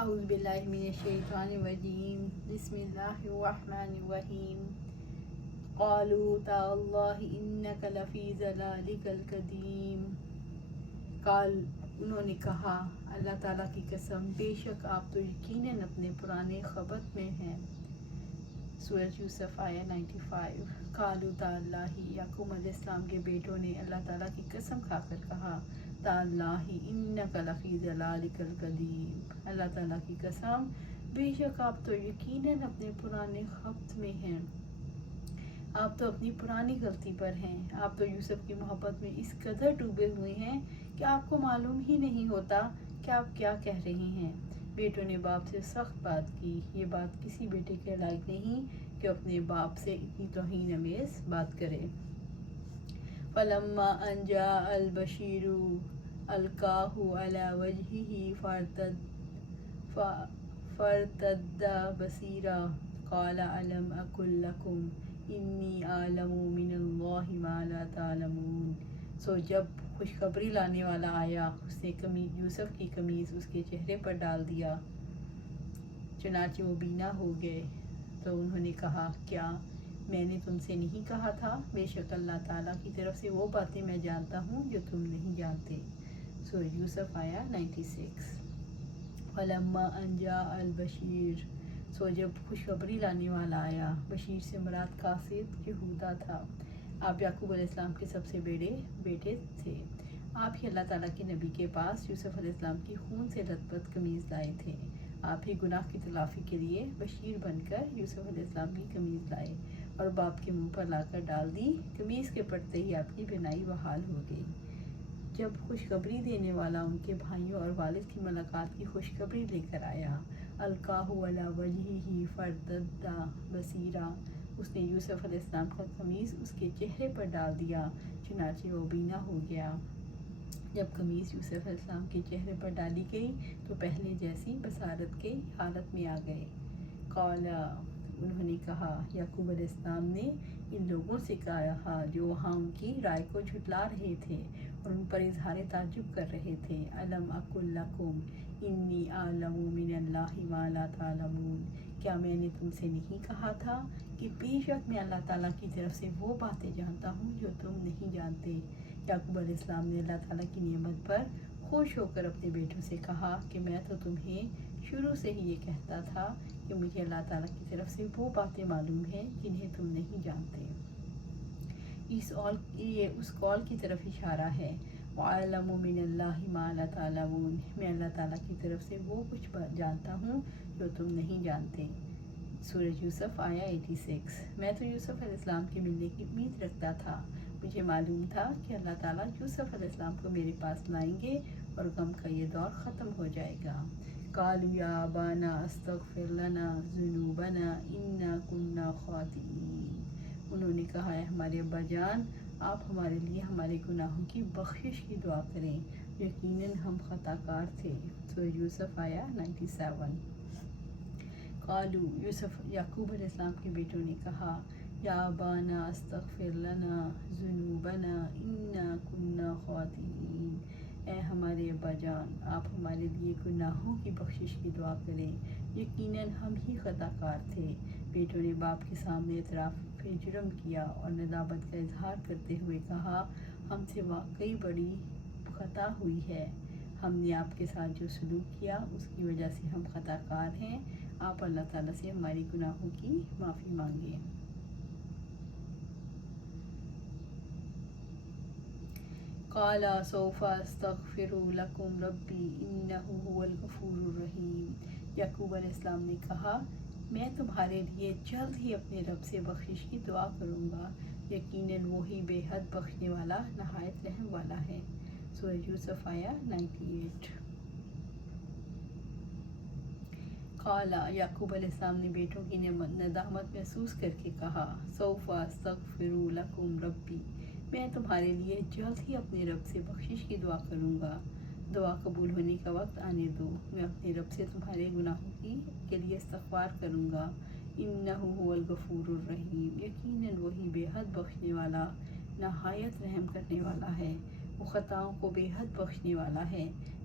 اعوذ باللہ من الشیطان الرجیم بسم اللہ الرحمن الرحیم قالوا تاللہ انک لفی ضلالک القدیم انہوں نے کہا اللہ تعالیٰ کی قسم بے شک آپ تو یقیناً اپنے پرانے خبط میں ہیں۔ سورۃ یوسف آیہ 95۔ قالوا تاللہ، یعقوب علیہ السلام کے بیٹوں نے اللہ تعالیٰ کی قسم کھا کر کہا تاللہ انک لفی ضلالک القدیم، اللہ تعالیٰ کی قسم بے شک آپ تو یقیناً اپنے پرانے خبط میں ہیں، آپ تو اپنی پرانی غلطی پر ہیں، آپ تو یوسف کی محبت میں اس قدر ڈوبے ہوئے ہیں کہ آپ کو معلوم ہی نہیں ہوتا کہ آپ کیا کہہ رہے ہیں۔ بیٹوں نے باپ سے سخت بات کی، یہ بات کسی بیٹے کے لائق نہیں کہ اپنے باپ سے اتنی توہین آمیز بات کرے۔ فَلَمَّا أَنْ جَاءَ الْبَشِيرُ أَلْقَاهُ عَلَى وَجْهِهِ فَارْتَدَّ بَصِيرًا قَالَ أَلَمْ أَقُلْ لَكُمْ إِنِّي أَعْلَمُ مِنَ اللَّهِ مَا لَا تَعْلَمُونَ۔ سو جب خوشخبری لانے والا آیا، اس نے یوسف کی قمیص اس کے چہرے پر ڈال دیا، چنانچہ وہ بینا ہو گئے، تو انہوں نے کہا کیا میں نے تم سے نہیں کہا تھا؟ بے شک اللہ تعالیٰ کی طرف سے وہ باتیں میں جانتا ہوں جو تم نہیں جانتے۔ سورۃ یوسف آیہ 96۔ فَلَمَّا أَنْ جَاءَ الْبَشِيرُ، سو جب خوشخبری لانے والا آیا، بشیر سے مراد قاصد یہودا تھا۔ آپ یعقوب علیہ السلام کے سب سے بڑے بیٹے تھے۔ آپ ہی اللہ تعالیٰ کے نبی کے پاس یوسف علیہ السلام کی خون سے لت پت قمیض لائے تھے۔ آپ ہی گناہ کی تلافی کے لیے بشیر بن کر یوسف علیہ السلام کی قمیض لائے اور باپ کے منہ پر لا کر ڈال دی۔ قمیض کے پڑتے ہی آپ کی بینائی بحال ہو گئی۔ جب خوشخبری دینے والا ان کے بھائیوں اور والد کی ملاقات کی خوشخبری لے کر آیا، القاہ علی وجہہ فارتد بصیرا، اس نے یوسف علیہ السلام کا قمیض اس کے چہرے پر ڈال دیا، چنانچہ وہ بینا ہو گیا۔ جب قمیص یوسف علیہ السلام کے چہرے پر ڈالی گئی تو پہلے جیسی بصارت کے حالت میں آ گئے۔ قال، انہوں نے کہا، یعقوب علیہ السلام نے ان لوگوں سے کہا جو وہاں ان کی رائے کو جھٹلا رہے تھے اور ان پر اظہار تعجب کر رہے تھے، الم اقل لکم انی اعلم من اللہ ما لا تعلمون، کیا میں نے تم سے نہیں کہا تھا کہ بے شک میں اللہ تعالیٰ کی طرف سے وہ باتیں جانتا ہوں جو تم نہیں جانتے۔ یعقوب علیہ السلام نے اللہ تعالیٰ کی نعمت پر خوش ہو کر اپنے بیٹوں سے کہا کہ میں تو تمہیں شروع سے ہی یہ کہتا تھا کہ مجھے اللہ تعالیٰ کی طرف سے وہ باتیں معلوم ہیں جنہیں تم نہیں جانتے۔ یہ اس قول کی طرف اشارہ ہے، وَأَعْلَمُ مِنَ اللَّهِ مَا لَا تَعْلَمُونَ، میں اللہ تعالیٰ کی طرف سے وہ کچھ جانتا ہوں جو تم نہیں جانتے۔ سورۃ یوسف آیہ 86۔ میں تو یوسف علیہ السلام کے ملنے کی امید رکھتا تھا، مجھے معلوم تھا کہ اللہ تعالیٰ یوسف علیہ السلام کو میرے پاس لائیں گے اور غم کا یہ دور ختم ہو جائے گا۔ قالوا یا ابانا استغفر لنا ذنوبنا انا كنا خاطئین، انہوں نے کہا اے ہمارے ابا جان، آپ ہمارے لیے ہمارے گناہوں کی بخشش کی دعا کریں، یقیناً ہم خطا کار تھے۔ سورۃ یوسف آیہ 97۔ قالوا، یعقوب علیہ السلام کے بیٹوں نے کہا، یا ابانا استغفر لنا ذنوبنا انا كنا خاطئین، اے ہمارے ابا جان، آپ ہمارے لیے گناہوں کی بخشش کی دعا کریں، یقیناً ہم ہی خطا کار تھے۔ بیٹوں نے باپ کے سامنے اعتراف جرم کیا اور ندامت کا اظہار کرتے ہوئے کہا، ہم سے واقعی بڑی خطا ہوئی ہے، ہم نے آپ کے ساتھ جو سلوک کیا اس کی وجہ سے ہم خطا کار ہیں، آپ اللہ تعالیٰ سے ہماری گناہوں کی معافی مانگیں۔ قال سوف استغفر لکم ربی انہ هو الغفور الرحیم، یعقوب علیہ السلام نے کہا، میں تمہارے لیے جلد ہی اپنے رب سے بخشش کی دعا کروں گا، یقیناً وہی بے حد بخشنے والا نہایت رحم والا ہے۔ سورۃ یوسف آیہ 98۔ قال، یعقوب علیہ السلام نے بیٹوں کی ندامت محسوس کر کے کہا، سوف استغفر لکم ربی، میں تمہارے لیے جلد ہی اپنے رب سے بخشش کی دعا کروں گا، دعا قبول ہونے کا وقت آنے دو، میں اپنے رب سے تمہارے گناہوں کے لیے استغفار کروں گا، انہ هو الغفور الرحیم، یقیناً وہی بے حد بخشنے والا نہایت رحم کرنے والا ہے، وہ خطاؤں کو بے حد بخشنے والا ہے۔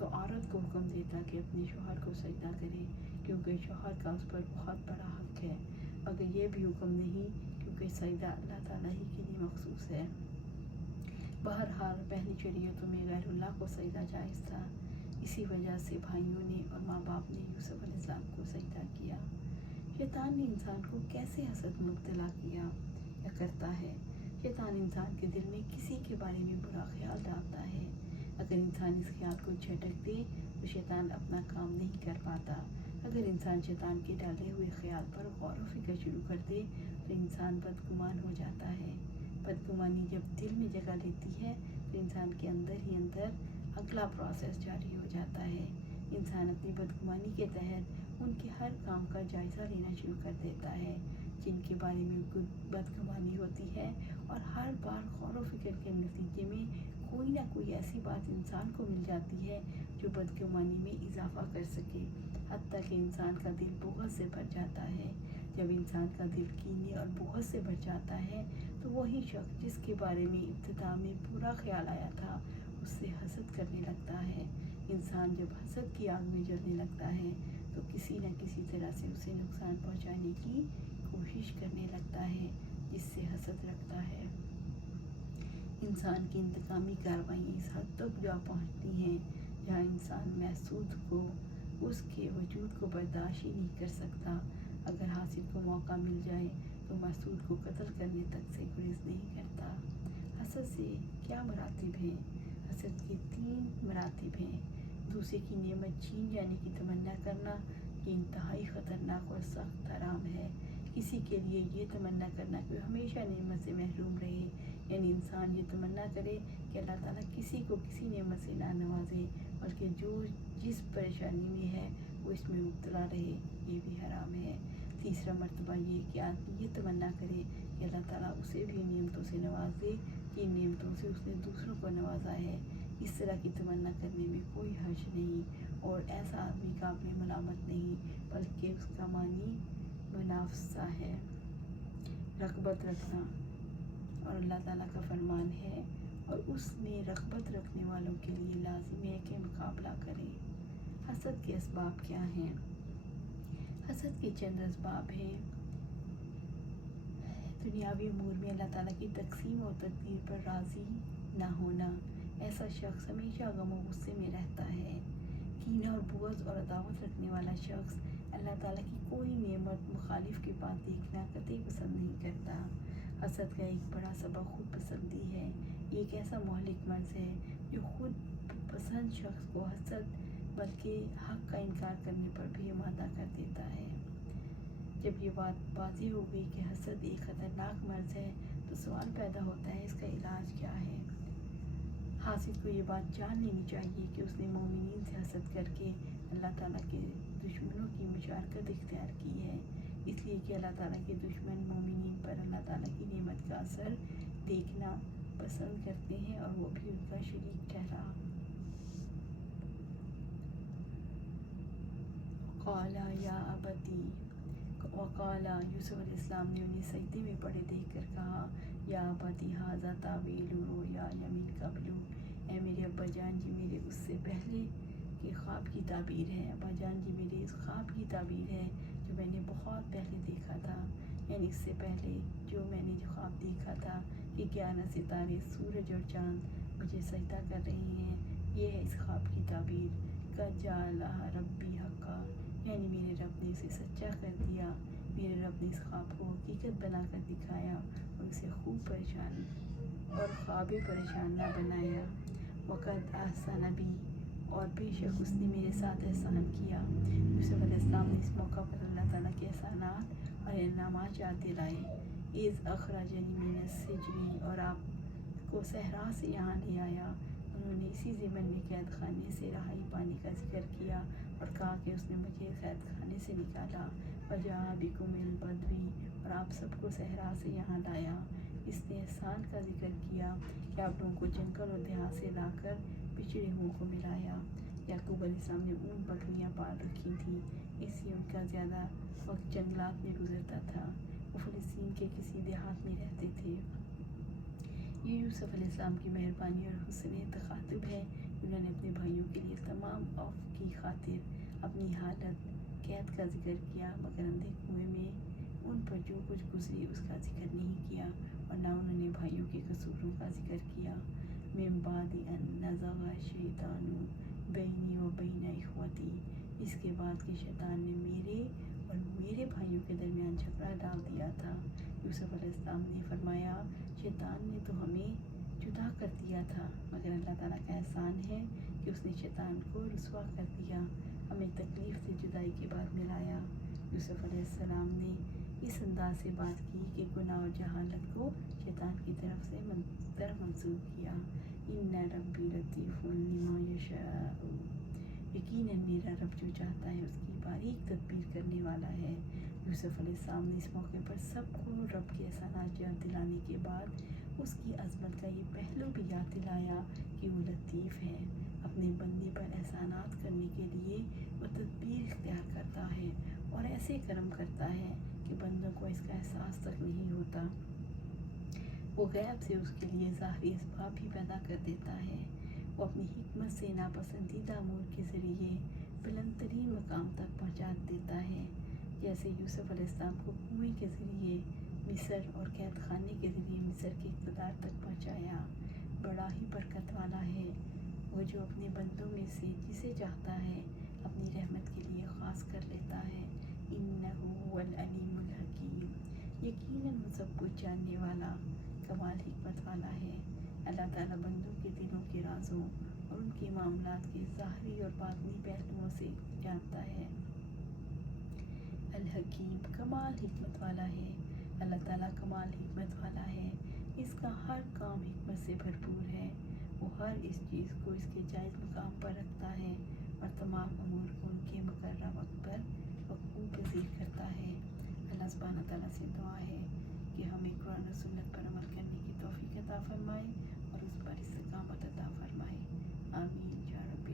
تو عورت کو حکم دیتا کہ اپنے شوہر کو سجدہ کرے، کیونکہ شوہر کا اس پر بہت بڑا حق ہے، مگر یہ بھی حکم نہیں کیونکہ سجدہ اللہ تعالیٰ ہی کے لیے مخصوص ہے۔ بہرحال پہلی شریعتوں میں غیر اللہ کو سجدہ جائز تھا، اسی وجہ سے بھائیوں نے اور ماں باپ نے یوسف علیہ السلام کو سجدہ کیا۔ شیطان نے انسان کو کیسے حسد میں مبتلا کیا یا کرتا ہے؟ شیطان انسان کے دل میں کسی کے بارے میں برا خیال ڈالتا ہے۔ اگر انسان اس خیال کو جھٹک دے تو شیطان اپنا کام نہیں کر پاتا۔ اگر انسان شیطان کے ڈالے ہوئے خیال پر غور و فکر شروع کر دے تو انسان بدگمان ہو جاتا ہے۔ بدگمانی جب دل میں جگہ لیتی ہے تو انسان کے اندر ہی اندر اگلا پروسیس جاری ہو جاتا ہے۔ انسان اپنی بدگمانی کے تحت ان کے ہر کام کا جائزہ لینا شروع کر دیتا ہے جن کے بارے میں بدگمانی ہوتی ہے، اور ہر بار غور و فکر کے نتیجے میں کوئی نہ کوئی ایسی بات انسان کو مل جاتی ہے جو بدگمانی میں اضافہ کر سکے، حتیٰ کہ انسان کا دل بغض سے بھر جاتا ہے۔ جب انسان کا دل کینے اور بغض سے بھر جاتا ہے تو وہی شخص جس کے بارے میں ابتدا میں برا خیال آیا تھا اس سے حسد کرنے لگتا ہے۔ انسان جب حسد کی آگ میں جلنے لگتا ہے تو کسی نہ کسی طرح سے اسے نقصان پہنچانے کی کوشش کرنے لگتا ہے جس سے حسد رکھتا ہے۔ انسان کی انتقامی کارروائیاں اس حد تک جا پہنچتی ہیں جہاں انسان محسود کو اس کے وجود کو برداشت ہی نہیں کر سکتا۔ اگر حاسد کو موقع مل جائے تو محسود کو قتل کرنے تک سے گریز نہیں کرتا۔ حسد سے کیا مراتب ہیں؟ حسد کے 3 مراتب ہیں۔ دوسرے کی نعمت چھین جانے کی تمنا کرنا، یہ انتہائی خطرناک اور سخت حرام ہے۔ کسی کے لیے یہ تمنا کرنا کہ وہ ہمیشہ نعمت سے محروم رہے، یعنی انسان یہ تمنا کرے کہ اللہ تعالیٰ کسی کو کسی نعمت سے نہ نوازے، بلکہ جو جس پریشانی میں ہے وہ اس میں مبتلا رہے، یہ بھی حرام ہے۔ تیسرا مرتبہ یہ کہ آدمی یہ تمنا کرے کہ اللہ تعالیٰ اسے بھی نعمتوں سے نواز دے جن نعمتوں سے اس نے دوسروں کو نوازا ہے۔ اس طرح کی تمنا کرنے میں کوئی حرج نہیں، اور ایسا آدمی قابل ملامت نہیں، بلکہ اس کا معنی منافسہ ہے، رغبت رکھنا، اور اللہ تعالیٰ کا فرمان ہے اور اس میں رغبت رکھنے والوں کے لیے لازم ہے کہ مقابلہ کریں۔ حسد کے اسباب کیا ہیں؟ حسد کے چند اسباب ہیں۔ دنیاوی امور میں اللہ تعالیٰ کی تقسیم اور تدبیر پر راضی نہ ہونا، ایسا شخص ہمیشہ غم و غصے میں رہتا ہے۔ کینہ اور بغض اور عداوت رکھنے والا شخص اللہ تعالیٰ کی کوئی نعمت مخالف کے پاس دیکھنا قطعی پسند نہیں کرتا۔ حسد کا ایک بڑا سبب خود پسندی ہے۔ یہ ایک ایسا مہلک مرض ہے جو خود پسند شخص کو حسد بلکہ حق کا انکار کرنے پر بھی آمادہ کر دیتا ہے۔ جب یہ بات واضح ہو گئی کہ حسد ایک خطرناک مرض ہے تو سوال پیدا ہوتا ہے اس کا علاج کیا ہے؟ حاسد کو یہ بات جان لینی چاہیے کہ اس نے مومنین سے حسد کر کے اللہ تعالیٰ کے دشمنوں کی مشارکت اختیار کی ہے، اس لیے کہ اللہ تعالیٰ کے دشمن مومنین پر اللہ تعالیٰ کی نعمت کا اثر دیکھنا پسند کرتے ہیں اور وہ بھی ان کا شریک ٹھہرا۔ قالا یا ابتی، وقالا یوسف علیہ السلام نے انہیں سجدے میں پڑے دیکھ کر کہا، یا ابتی ھذا تاویل رؤیای من قبل، اے میرے ابا جان جی میرے اس سے پہلے کے خواب کی تعبیر ہے۔ ابا جان جی میرے اس خواب کی تعبیر ہے جو میں نے بہت پہلے دیکھا تھا، یعنی اس سے پہلے جو میں نے جو خواب دیکھا تھا کہ 11 ستارے، سورج اور چاند مجھے سجدہ کر رہے ہیں، یہ ہے اس خواب کی تعبیر۔ قد جعلھا ربی حقا، یعنی میرے رب نے اسے سچا کر دیا، میرے رب نے اس خواب کو حقیقت بنا کر دکھایا اور اسے خوب پریشان اور خواب پریشان نہ بنایا۔ وقد احسن بی، اور بے شک اس نے میرے ساتھ احسان کیا۔ یوسف علیہ السلام نے اس موقع پر اللہ تعالیٰ کے احسانات اور انعامات یاد دلائے۔ اذ اخرجنی من السجن، اور آپ کو صحرا سے یہاں لے آیا۔ انہوں نے اسی ضمن میں قید خانے سے رہائی پانے کا ذکر کیا اور کہا کہ اس نے مجھے قید خانے سے نکالا۔ وجاء بکم البدو، اور آپ سب کو صحرا سے یہاں لایا۔ اس نے احسان کا ذکر کیا کہ آپ لوگوں کو جنگل اور دیہات سے لا کر بچھڑے ہوئوں کو ملایا۔ یعقوب علیہ السلام نے اونٹ بکریاں پال رکھی تھیں، اس لیے ان کا زیادہ وقت جنگلات میں گزرتا تھا۔ وہ فلسطین کے کسی دیہات میں رہتے تھے۔ یہ یوسف علیہ السلام کی مہربانی اور حسن تخاطب ہے انہوں نے اپنے بھائیوں کے لیے تمام اوف کی خاطر اپنی حالت قید کا ذکر کیا، مگر اندھے کنویں میں ان پر جو کچھ گزری اس کا ذکر نہیں کیا، اور نہ انہوں نے بھائیوں کے قصوروں کا ذکر کیا۔ من بعد ان نزغ الشیطان بینی و بین اخوتی، اس کے بعد کہ شیطان نے میرے اور میرے بھائیوں کے درمیان جھگڑا ڈال دیا تھا۔ یوسف علیہ السلام نے فرمایا، شیطان نے تو ہمیں جدا کر دیا تھا، مگر اللہ تعالیٰ کا احسان ہے کہ اس نے شیطان کو رسوا کر دیا، ہمیں تکلیف سے جدائی کے بعد ملایا۔ یوسف علیہ السلام نے اس انداز سے بات کی کہ گناہ اور جہالت کو شیطان کی طرف منسوب کیا۔ ان ربی لطیف لما یشاء، یقیناً میرا رب جو چاہتا ہے اس کی باریک تدبیر کرنے والا ہے۔ یوسف علیہ السلام نے اس موقع پر سب کو رب کے احسانات یاد دلانے کے بعد اس کی عظمت کا یہ پہلو بھی یاد دلایا کہ وہ لطیف ہے، اپنے بندے پر احسانات کرنے کے لیے وہ تدبیر اختیار کرتا ہے اور ایسے کرم کرتا ہے کہ بندوں کو اس کا احساس تک نہیں ہوتا۔ وہ غیب سے اس کے لیے ظاہری اسباب بھی پیدا کر دیتا ہے۔ وہ اپنی حکمت سے ناپسندیدہ امور کے ذریعے بلند ترین مقام تک پہنچا دیتا ہے، جیسے یوسف علیہ السلام کو کنویں کے ذریعے مصر اور قید خانے کے ذریعے مصر کے اقتدار تک پہنچایا۔ بڑا ہی برکت والا ہے وہ جو اپنے بندوں میں سے جسے چاہتا ہے اپنی رحمت کے لیے خاص کر لیتا ہے۔ انہ هو العلیم الحکیم، یقیناً وہ سب کچھ جاننے والا کمال حکمت والا ہے۔ اللہ تعالیٰ بندوں کے دلوں کے رازوں اور ان کے معاملات کے ظاہری اور باطنی پہلوؤں سے جانتا ہے۔ الحکیم، کمال حکمت والا ہے۔ اللہ تعالیٰ کمال حکمت والا ہے، اس کا ہر کام حکمت سے بھرپور ہے۔ وہ ہر اس چیز کو اس کے جائز مقام پر رکھتا ہے اور تمام امور کو ان کے مقررہ وقت پر وقوع پذیر کرتا ہے۔ اللہ سبحانہ تعالیٰ سے دعا ہے کہ ہمیں قرآن و سنت